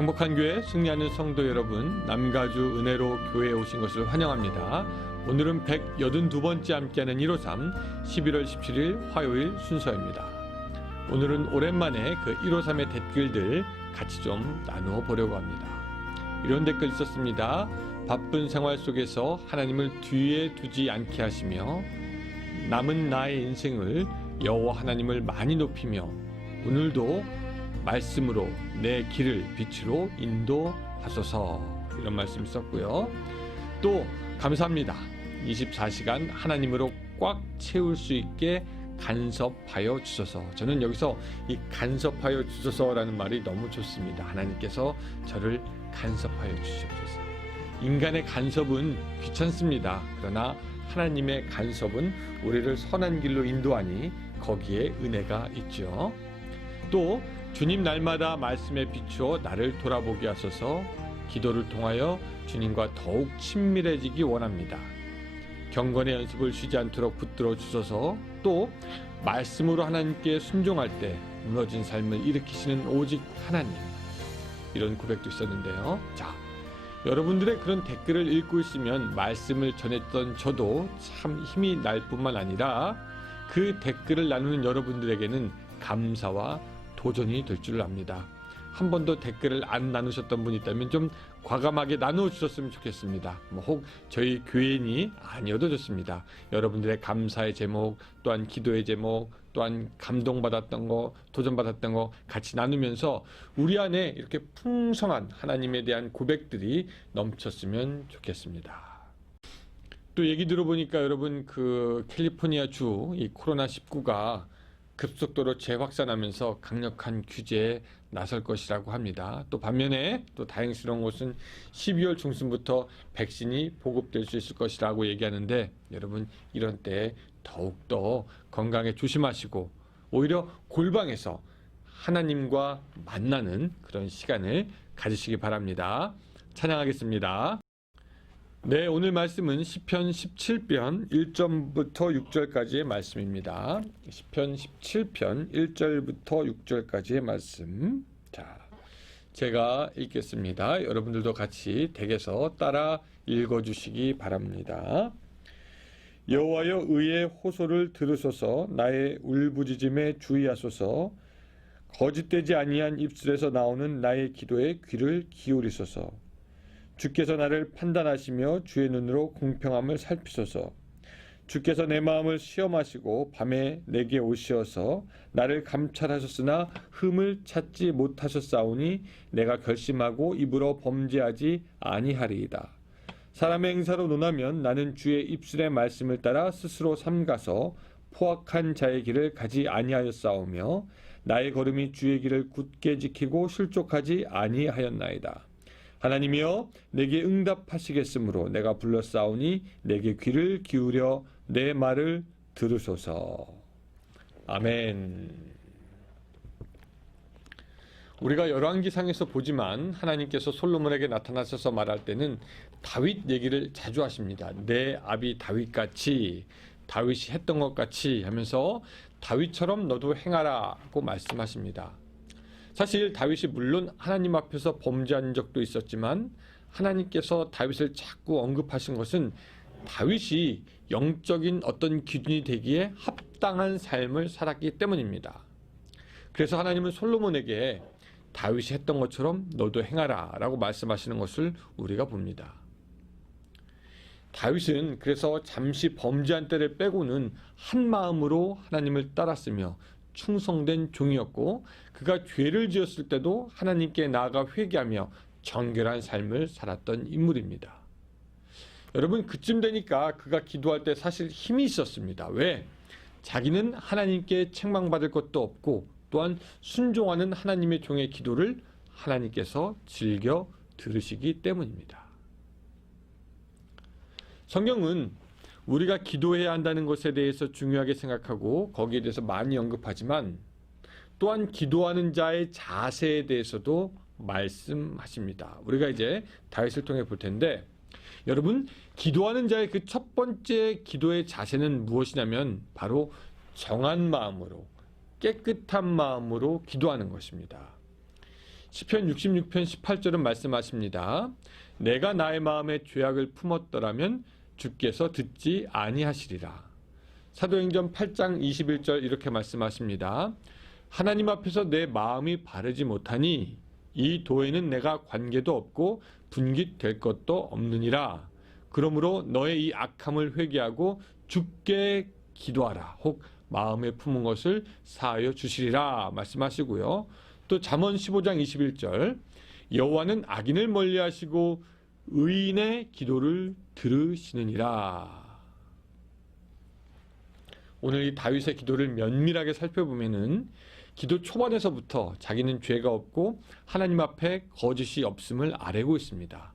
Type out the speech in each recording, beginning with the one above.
행복한 교회 승리하는 성도 여러분, 남가주 은혜로 교회에 오신 것을 환영합니다. 오늘은 182번째 함께하는 153 11월 17일 화요일 순서입니다. 오늘은 오랜만에 그 153의 댓글들 같이 좀 나누어 보려고 합니다. 이런 댓글 있었습니다. 바쁜 생활 속에서 하나님을 뒤에 두지 않게 하시며 남은 나의 인생을 여호와 하나님을 많이 높이며 오늘도 말씀으로 내 길을 빛으로 인도하소서, 이런 말씀 있었고요. 또 감사합니다. 24시간 하나님으로 꽉 채울 수 있게 간섭하여 주소서. 저는 여기서 이 간섭하여 주소서라는 말이 너무 좋습니다. 하나님께서 저를 간섭하여 주시옵소서. 인간의 간섭은 귀찮습니다. 그러나 하나님의 간섭은 우리를 선한 길로 인도하니 거기에 은혜가 있죠. 또 주님 날마다 말씀에 비추어 나를 돌아보게 하소서. 기도를 통하여 주님과 더욱 친밀해지기 원합니다. 경건의 연습을 쉬지 않도록 붙들어 주소서. 또 말씀으로 하나님께 순종할 때 무너진 삶을 일으키시는 오직 하나님, 이런 고백도 있었는데요. 자, 여러분들의 그런 댓글을 읽고 있으면 말씀을 전했던 저도 참 힘이 날 뿐만 아니라 그 댓글을 나누는 여러분들에게는 감사와 도전이 될 줄 압니다. 한 번도 댓글을 안 나누셨던 분이 있다면 좀 과감하게 나누어 주셨으면 좋겠습니다. 혹 저희 교인이 아니어도 좋습니다. 여러분들의 감사의 제목, 또한 기도의 제목, 또한 감동받았던 거, 도전받았던 거 같이 나누면서 우리 안에 이렇게 풍성한 하나님에 대한 고백들이 넘쳤으면 좋겠습니다. 또 얘기 들어보니까 여러분, 그 캘리포니아 주 이 코로나19가 급속도로 재확산하면서 강력한 규제에 나설 것이라고 합니다. 또 반면에 또 다행스러운 것은 12월 중순부터 백신이 보급될 수 있을 것이라고 얘기하는데, 여러분 이런 때 더욱더 건강에 조심하시고 오히려 골방에서 하나님과 만나는 그런 시간을 가지시기 바랍니다. 찬양하겠습니다. 네, 오늘 말씀은 시편 17편 1절부터 6절까지의 말씀입니다. 시편 17편 1절부터 6절까지의 말씀. 자, 제가 읽겠습니다. 여러분들도 같이 댁에서 따라 읽어주시기 바랍니다. 여호와여, 의의 호소를 들으소서. 나의 울부짖음에 주의하소서. 거짓되지 아니한 입술에서 나오는 나의 기도에 귀를 기울이소서. 주께서 나를 판단하시며 주의 눈으로 공평함을 살피소서. 주께서 내 마음을 시험하시고 밤에 내게 오시어서 나를 감찰하셨으나 흠을 찾지 못하셨사오니 내가 결심하고 입으로 범죄하지 아니하리이다. 사람의 행사로 논하면 나는 주의 입술의 말씀을 따라 스스로 삼가서 포악한 자의 길을 가지 아니하였사오며 나의 걸음이 주의 길을 굳게 지키고 실족하지 아니하였나이다. 하나님이여, 내게 응답하시겠으므로 내가 불렀사오니 내게 귀를 기울여 내 말을 들으소서. 아멘. 우리가 열왕기상에서 보지만 하나님께서 솔로몬에게 나타나셔서 말할 때는 다윗 얘기를 자주 하십니다. 내 아비 다윗같이, 다윗이 했던 것 같이 하면서 다윗처럼 너도 행하라고 말씀하십니다. 사실 다윗이 물론 하나님 앞에서 범죄한 적도 있었지만 하나님께서 다윗을 자꾸 언급하신 것은 다윗이 영적인 어떤 기준이 되기에 합당한 삶을 살았기 때문입니다. 그래서 하나님은 솔로몬에게 다윗이 했던 것처럼 너도 행하라 라고 말씀하시는 것을 우리가 봅니다. 다윗은 그래서 잠시 범죄한 때를 빼고는 한 마음으로 하나님을 따랐으며 충성된 종이었고, 그가 죄를 지었을 때도 하나님께 나아가 회개하며 정결한 삶을 살았던 인물입니다. 여러분, 그쯤 되니까 그가 기도할 때 사실 힘이 있었습니다. 왜? 자기는 하나님께 책망받을 것도 없고 또한 순종하는 하나님의 종의 기도를 하나님께서 즐겨 들으시기 때문입니다. 성경은 우리가 기도해야 한다는 것에 대해서 중요하게 생각하고 거기에 대해서 많이 언급하지만 또한 기도하는 자의 자세에 대해서도 말씀하십니다. 우리가 이제 다윗을 통해 볼 텐데, 여러분, 기도하는 자의 그 첫 번째 기도의 자세는 무엇이냐면 바로 정한 마음으로, 깨끗한 마음으로 기도하는 것입니다. 시편 66편 18절은 말씀하십니다. 내가 나의 마음에 죄악을 품었더라면 주께서 듣지 아니하시리라. 사도행전 8장 21절 이렇게 말씀하십니다. 하나님 앞에서 내 마음이 바르지 못하니 이 도에는 내가 관계도 없고 분깃될 것도 없느니라. 그러므로 너의 이 악함을 회개하고 주께 기도하라. 혹 마음에 품은 것을 사하여 주시리라 말씀하시고요. 또 잠언 15장 21절 여호와는 악인을 멀리하시고 의인의 기도를 들으시느니라. 오늘 이 다윗의 기도를 면밀하게 살펴보면은 기도 초반에서부터 자기는 죄가 없고 하나님 앞에 거짓이 없음을 아뢰고 있습니다.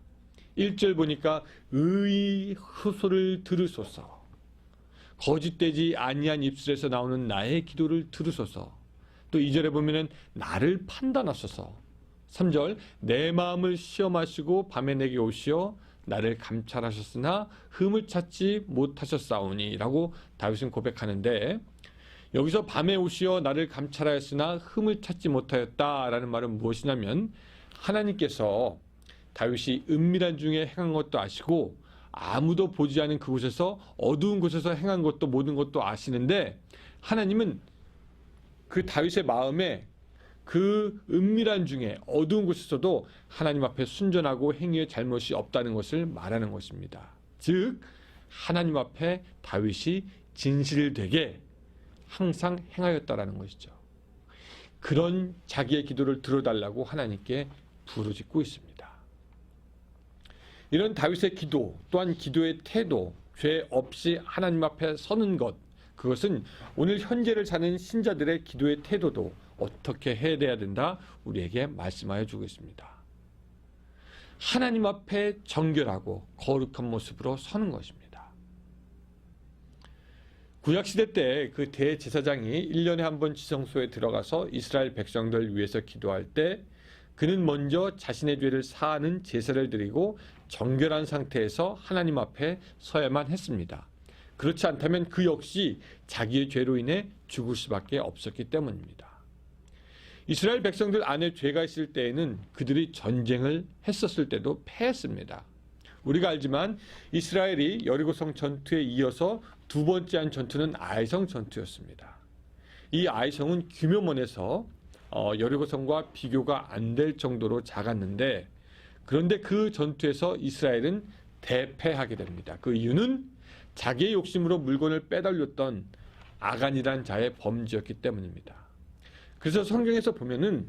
1절 보니까 의의 호소를 들으소서. 거짓되지 아니한 입술에서 나오는 나의 기도를 들으소서. 또 2절에 보면은 나를 판단하소서. 3절 내 마음을 시험하시고 밤에 내게 오시어 나를 감찰하셨으나 흠을 찾지 못하셨사오니 라고 다윗은 고백하는데, 여기서 밤에 오시어 나를 감찰하였으나 흠을 찾지 못하였다라는 말은 무엇이냐면 하나님께서 다윗이 은밀한 중에 행한 것도 아시고 아무도 보지 않은 그곳에서 어두운 곳에서 행한 것도 모든 것도 아시는데, 하나님은 그 다윗의 마음에 그 은밀한 중에 어두운 곳에서도 하나님 앞에 순전하고 행위에 잘못이 없다는 것을 말하는 것입니다. 즉 하나님 앞에 다윗이 진실되게 항상 행하였다라는 것이죠. 그런 자기의 기도를 들어달라고 하나님께 부르짖고 있습니다. 이런 다윗의 기도 또한 기도의 태도, 죄 없이 하나님 앞에 서는 것, 그것은 오늘 현재를 사는 신자들의 기도의 태도도 어떻게 해야 된다 우리에게 말씀하여 주고 있습니다. 하나님 앞에 정결하고 거룩한 모습으로 서는 것입니다. 구약시대 때 그 대제사장이 1년에 한 번 지성소에 들어가서 이스라엘 백성들 위해서 기도할 때 그는 먼저 자신의 죄를 사하는 제사를 드리고 정결한 상태에서 하나님 앞에 서야만 했습니다. 그렇지 않다면 그 역시 자기의 죄로 인해 죽을 수밖에 없었기 때문입니다. 이스라엘 백성들 안에 죄가 있을 때에는 그들이 전쟁을 했었을 때도 패했습니다. 우리가 알지만 이스라엘이 여리고성 전투에 이어서 두 번째 한 전투는 아이성 전투였습니다. 이 아이성은 규모면에서 여리고성과 비교가 안 될 정도로 작았는데, 그런데 그 전투에서 이스라엘은 대패하게 됩니다. 그 이유는 자기의 욕심으로 물건을 빼돌렸던 아간이란 자의 범죄였기 때문입니다. 그래서 성경에서 보면은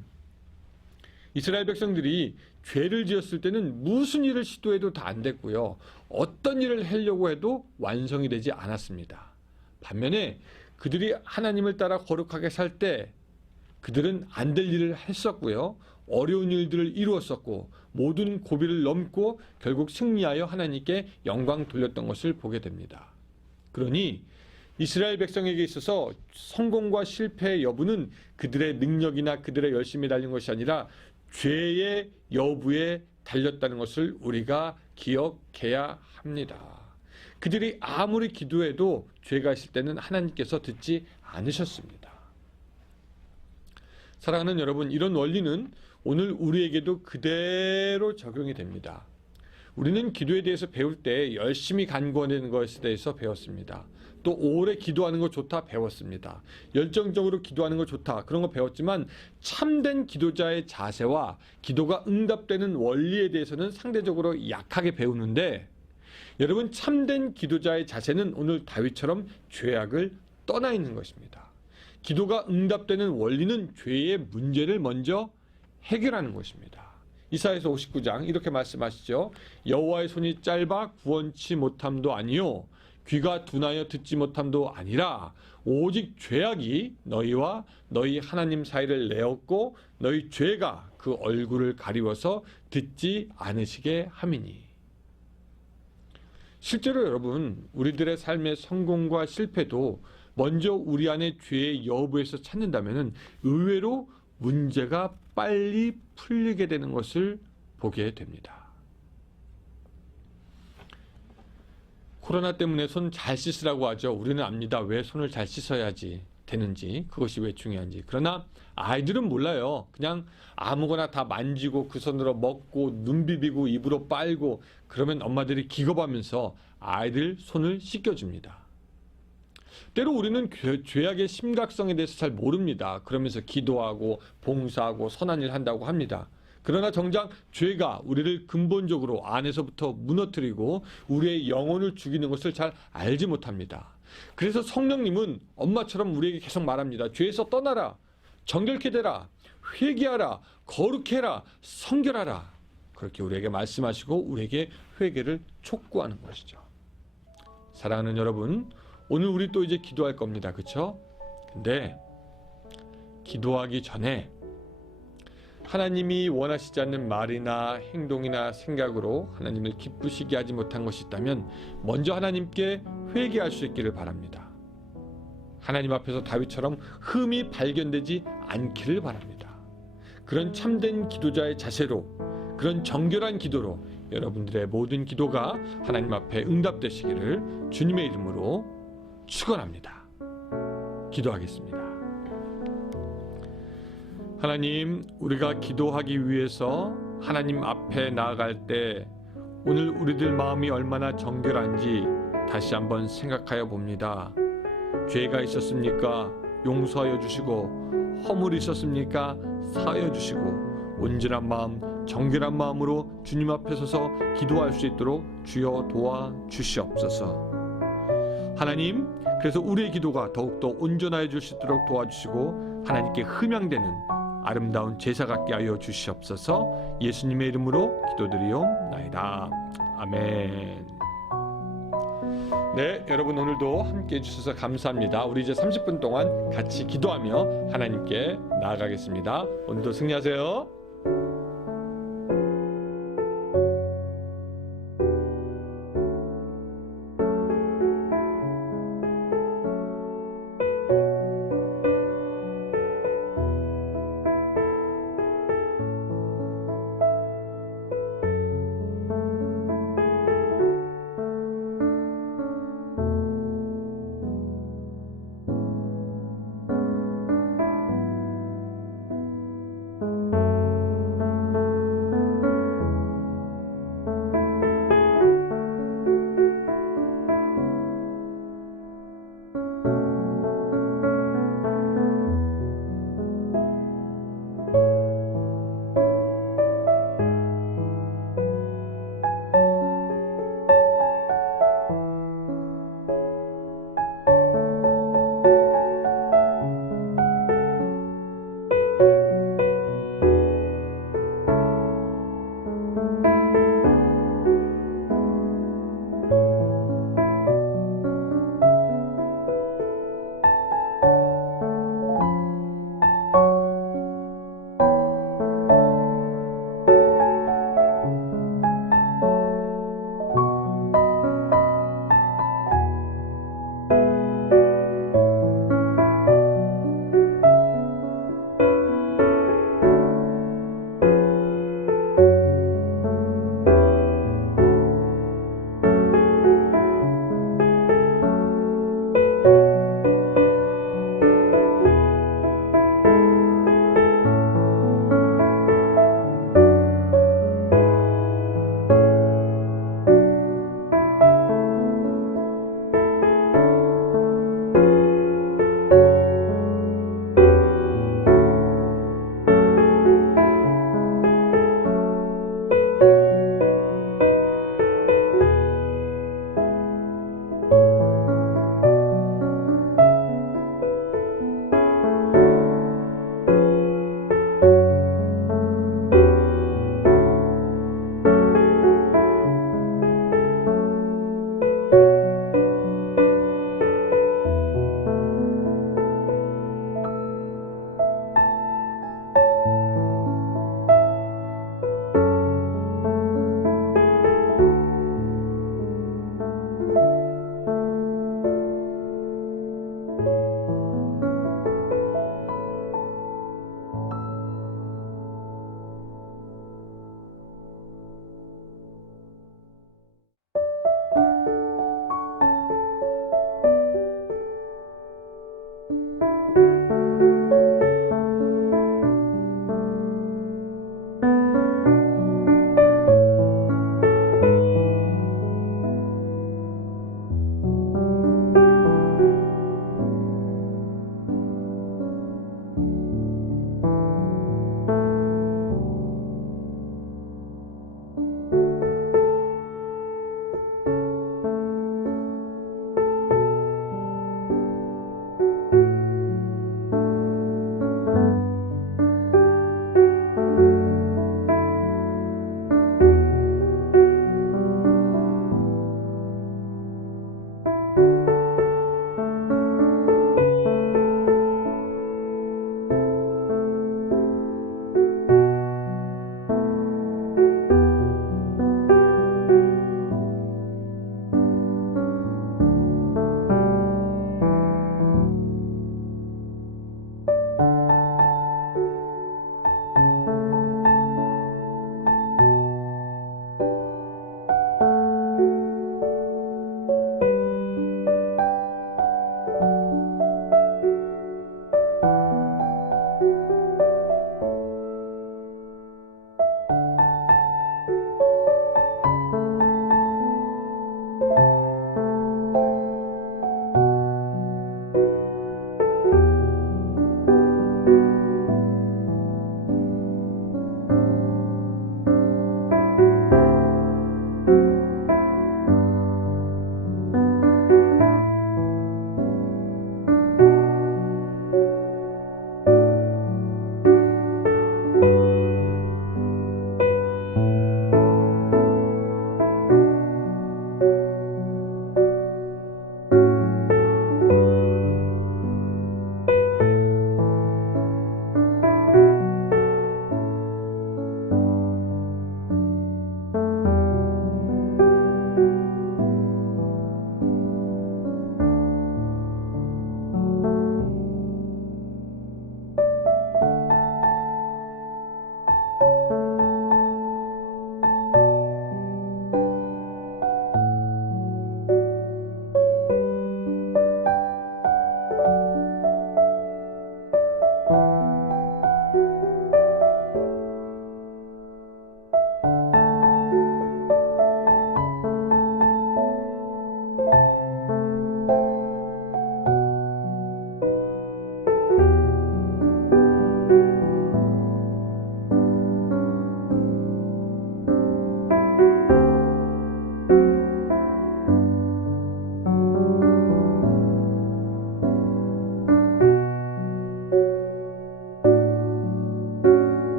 이스라엘 백성들이 죄를 지었을 때는 무슨 일을 시도해도 다 안 됐고요. 어떤 일을 하려고 해도 완성이 되지 않았습니다. 반면에 그들이 하나님을 따라 거룩하게 살 때 그들은 안 될 일을 했었고요. 어려운 일들을 이루었었고 모든 고비를 넘고 결국 승리하여 하나님께 영광 돌렸던 것을 보게 됩니다. 그러니 이스라엘 백성에게 있어서 성공과 실패의 여부는 그들의 능력이나 그들의 열심에 달린 것이 아니라 죄의 여부에 달렸다는 것을 우리가 기억해야 합니다. 그들이 아무리 기도해도 죄가 있을 때는 하나님께서 듣지 않으셨습니다. 사랑하는 여러분, 이런 원리는 오늘 우리에게도 그대로 적용이 됩니다. 우리는 기도에 대해서 배울 때 열심히 간구하는 것에 대해서 배웠습니다. 또 오래 기도하는 거 좋다 배웠습니다. 열정적으로 기도하는 거 좋다 그런 거 배웠지만 참된 기도자의 자세와 기도가 응답되는 원리에 대해서는 상대적으로 약하게 배우는데, 여러분 참된 기도자의 자세는 오늘 다윗처럼 죄악을 떠나 있는 것입니다. 기도가 응답되는 원리는 죄의 문제를 먼저 해결하는 것입니다. 이사야서 59장 이렇게 말씀하시죠. 여호와의 손이 짧아 구원치 못함도 아니요 귀가 둔하여 듣지 못함도 아니라 오직 죄악이 너희와 너희 하나님 사이를 내었고 너희 죄가 그 얼굴을 가리워서 듣지 않으시게 함이니. 실제로 여러분, 우리들의 삶의 성공과 실패도 먼저 우리 안에 죄의 여부에서 찾는다면 의외로 문제가 빨리 풀리게 되는 것을 보게 됩니다. 코로나 때문에 손 잘 씻으라고 하죠. 우리는 압니다. 왜 손을 잘 씻어야지. 되는지, 그것이 왜 중요한지. 그러나 아이들은 몰라요. 그냥 아무거나 다 만지고 그 손으로 먹고 눈 비비고 입으로 빨고 그러면 엄마들이 기겁하면서 아이들 손을 씻겨줍니다. 때로 우리는 죄악의 심각성에 대해서 잘 모릅니다. 그러면서 기도하고 봉사하고 선한 일 한다고 합니다. 그러나 정작 죄가 우리를 근본적으로 안에서부터 무너뜨리고 우리의 영혼을 죽이는 것을 잘 알지 못합니다. 그래서 성령님은 엄마처럼 우리에게 계속 말합니다. 죄에서 떠나라. 정결케 되라. 회개하라. 거룩해라. 성결하라. 그렇게 우리에게 말씀하시고 우리에게 회개를 촉구하는 것이죠. 사랑하는 여러분, 오늘 우리 또 이제 기도할 겁니다. 그렇죠? 근데 기도하기 전에 하나님이 원하시지 않는 말이나 행동이나 생각으로 하나님을 기쁘시게 하지 못한 것이 있다면 먼저 하나님께 회개할 수 있기를 바랍니다. 하나님 앞에서 다윗처럼 흠이 발견되지 않기를 바랍니다. 그런 참된 기도자의 자세로, 그런 정결한 기도로 여러분들의 모든 기도가 하나님 앞에 응답되시기를 주님의 이름으로 축원합니다. 기도하겠습니다. 하나님, 우리가 기도하기 위해서 하나님 앞에 나아갈 때 오늘 우리들 마음이 얼마나 정결한지 다시 한번 생각하여 봅니다. 죄가 있었습니까? 용서하여 주시고, 허물이 있었습니까? 사하여 주시고, 온전한 마음, 정결한 마음으로 주님 앞에 서서 기도할 수 있도록 주여 도와 주시옵소서. 하나님, 그래서 우리의 기도가 더욱더 온전하여 줄 수 있도록 도와주시고 하나님께 흠양되는 아름다운 제사 같게 하여 주시옵소서. 예수님의 이름으로 기도드리옵나이다. 아멘. 네, 여러분 오늘도 함께해 주셔서 감사합니다. 우리 이제 30분 동안 같이 기도하며 하나님께 나아가겠습니다. 오늘도 승리하세요.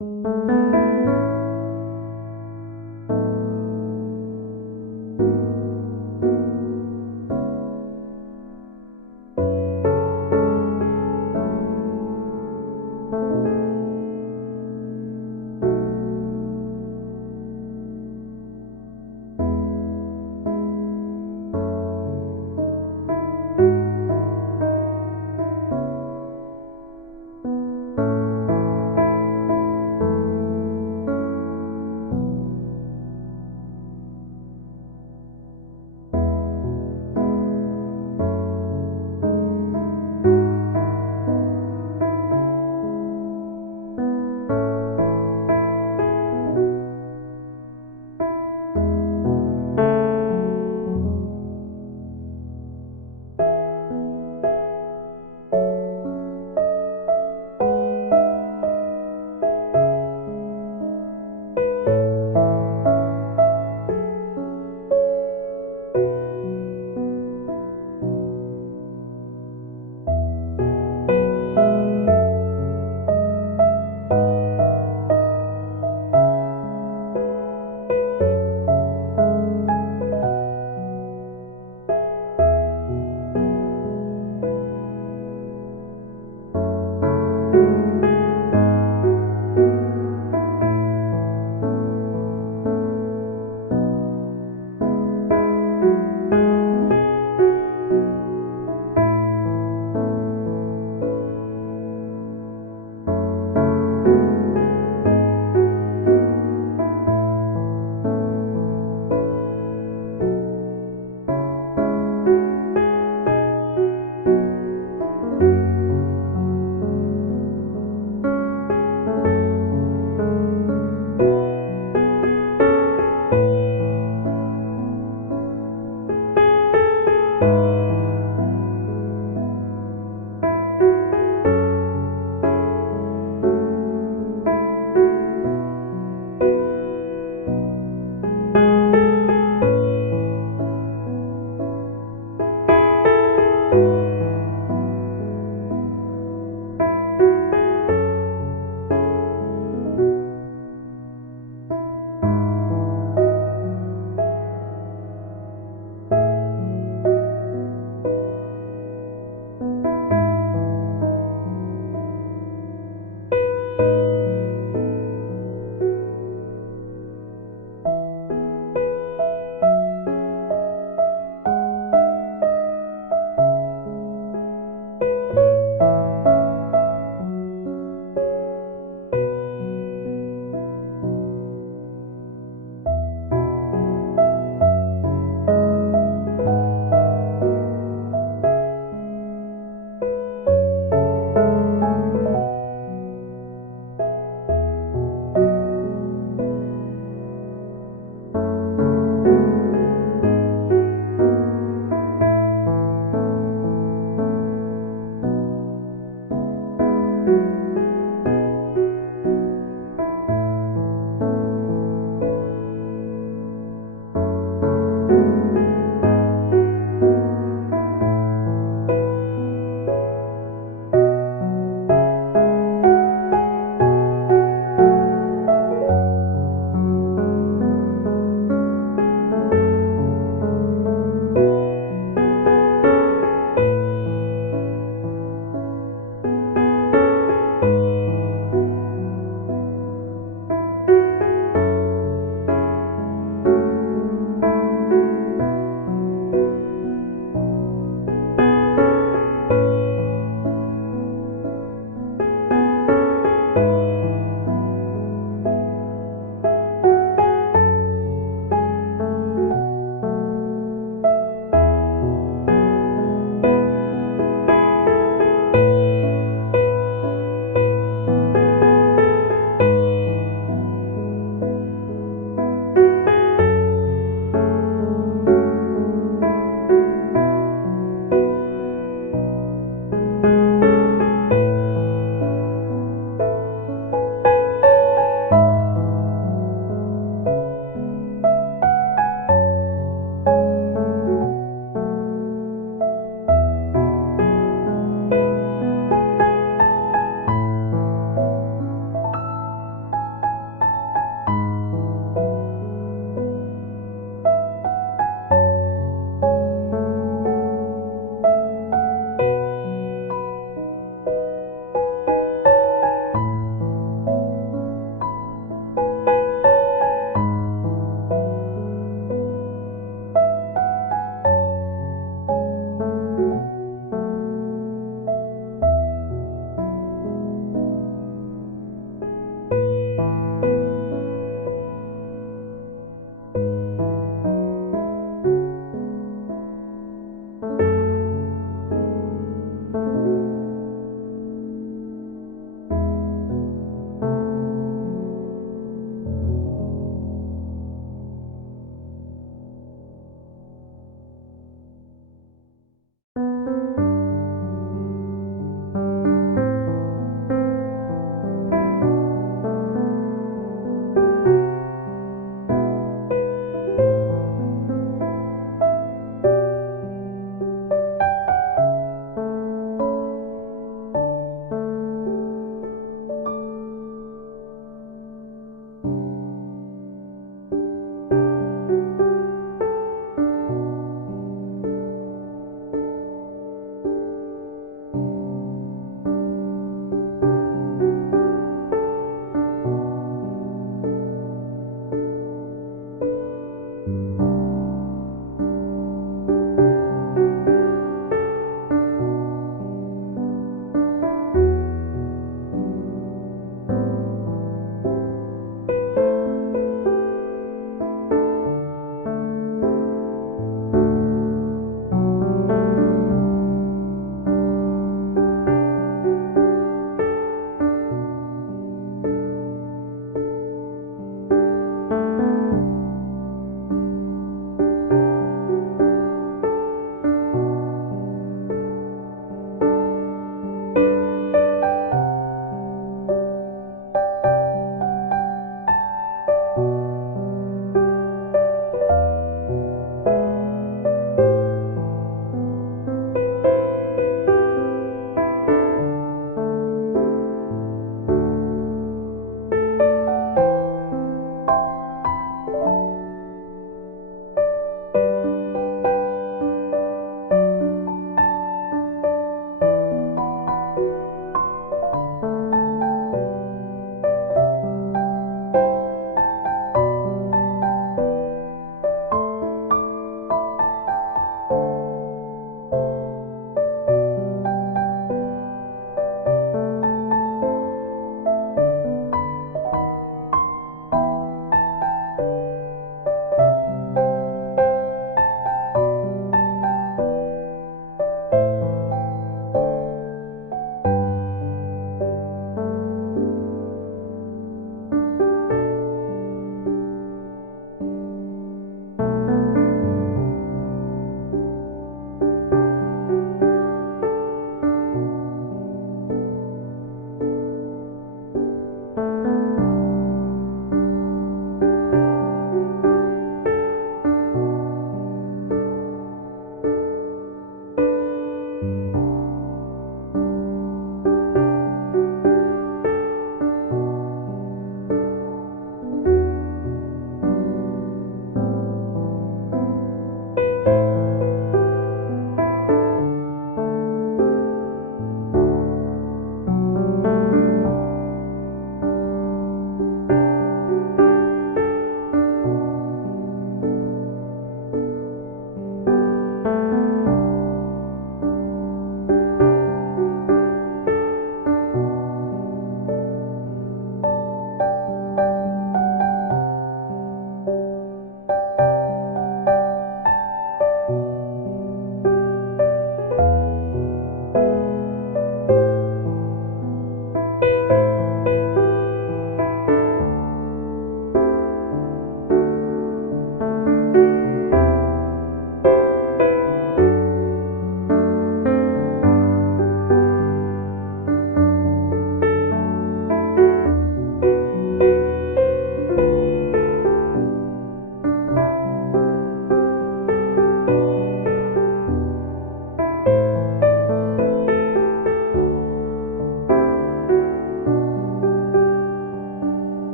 you.